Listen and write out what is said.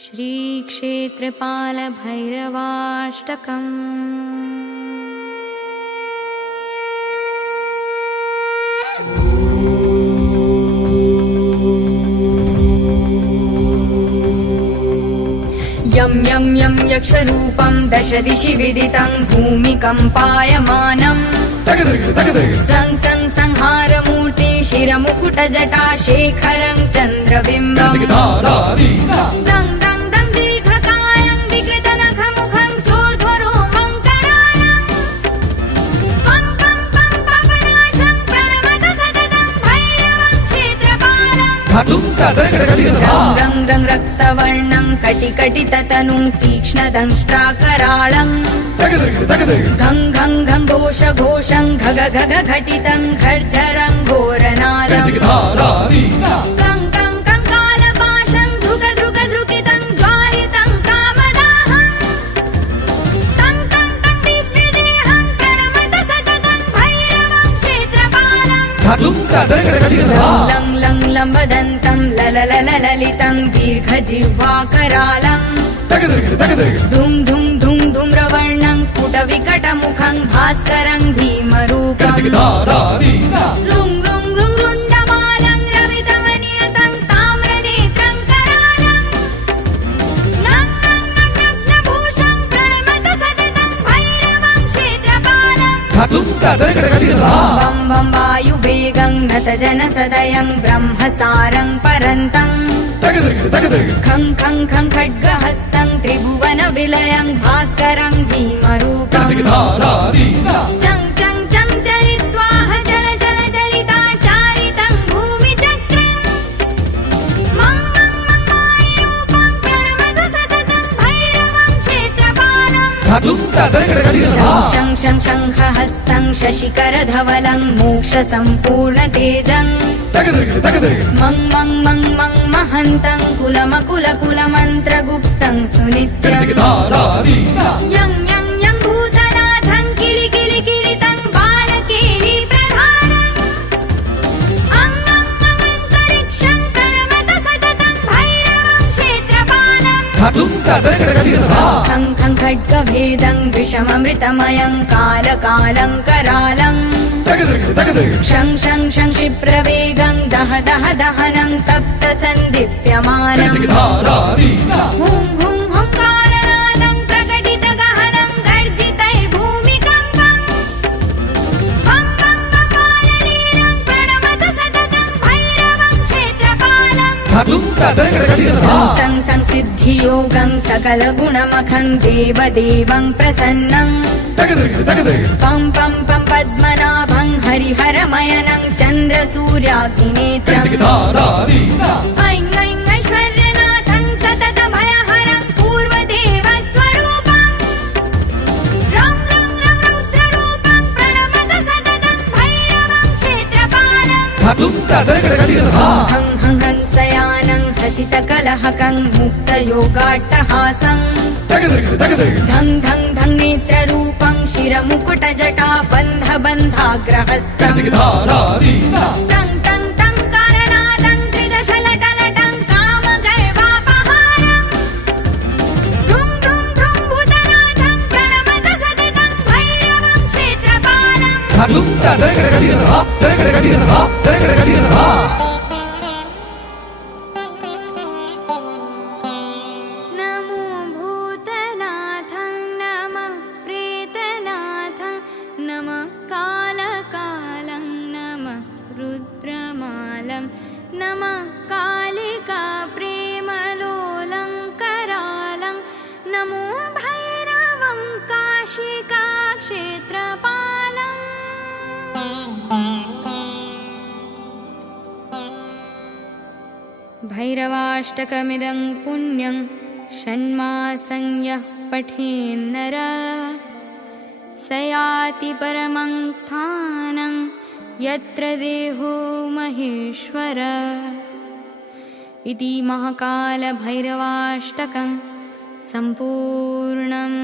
श्रीक्षेत्रपालभैरवाष्टकम्। यं यं यं यक्षरूपं दशदिशि विदितं भूमिकम्पायमानम् सं सं संहारमूर्ति शिरमुकुटजटा शेखरं चन्द्रबिम्बम् दं दं दं दीर्घकायं विकृतनखमुखं चोर्ध्वरोमं करालम् पं पं पं पापनाशं प्रणमत सततं भैरवं क्षेत्रपालम् रं रं रक्तवर्णं कटिकटिततनुं तीक्ष्णदंष्ट्राकराळम् घं घं घं घोष घोषं घग घग घटितं खर्जरं घोरनादम् कं कं कं कालपाशं धृग धृग धृकितं ज्वालितं कामदाहम् तं तं तं दिव्यदेहं प्रणमत सततं भैरवं क्षेत्रपालम् लं लं लम्बदन्तं लललललितं दीर्घजिह्वाकरालम् धुं धुं धुं धूम्रवर्णं स्फुटविकटमुखं भास्करं भीमरूपम् रुं रुं रुं रुण्डमालं रवितमनियतं ताम्रनेत्रं करालम् नं नं नं नग्नभूषं प्रणमत सततं भैरवं क्षेत्रपालम् वं वं वायुवेगं नतजनसदयं ब्रह्मसारं परन्तम् खं खं खं खड्गहस्तं त्रिभुवनविलयं भास्करं भीमरूपम् चं चं चं चलित्वाह जल जल चलिताचारितं भूमिचक्रम् मं मं मं मायरूपं प्रणमत सततं भैरवं क्षेत्रपालम् शं शं शङ्खहस्तं शशिकरधवलं मोक्षसम्पूर्णतेजम् मं मं मं मं महन्तं कुलमकुलकुलमन्त्रगुप्तं सुनित्यम् यं यं यं भूतनाथं किलि किलि किलितं बालकेली प्रधानम् अं अं अन्तरिक्षं प्रणमत सततं भैरवं क्षेत्रपालम् खं खं खड्गभेदं विषममृतमयं कालकालं करालम् शं शं शं क्षिप्रवेगं दह दह दहनं तप्तसन्दीप्यमानम् हुं हुं हुङ्कारनादं प्रकटितगहनं गर्जितैर्भूमिकम्पम् वं वं वं बाललीलं प्रणमत सततं भैरवं क्षेत्रपालम् सं सं सिद्धियोगं सकलगुणमखं देवदेवं प्रसन्नम् पं पं पं पद्मनाभं हरिहरमयनं चन्द्रसूर्याग्निनेत्रम् ऐं ऐं ऐश्वर्यनाथं सततभयहरं पूर्वदेवस्वरूपम् रं रं रं रौद्ररूपं प्रणमत सततं भैरवं क्षेत्रपालम् हं हं हंसयानं हसितकलहकं मुक्तयोगाट्टहासम् धं धं धं नेत्ररूपं शिरमुकुटजटा बन्धबन्धाग्रहस्तम् तं तं तं करनादं त्रिदशलटलटं कामगर्वापहारम् रुं रुं रुं भूतनाथं प्रणमत सततं भैरवं क्षेत्रपालम् नमः कालिका प्रेमलोलं करालं नमो भैरवं काशिका क्षेत्रपालम् भैरवाष्टकमिदं पुण्यं षण्मासं यः पठेन्नरः स याति परमं स्थानं यत्र देहो महेश्वर इति महाकालभैरवाष्टकं सम्पूर्णम्।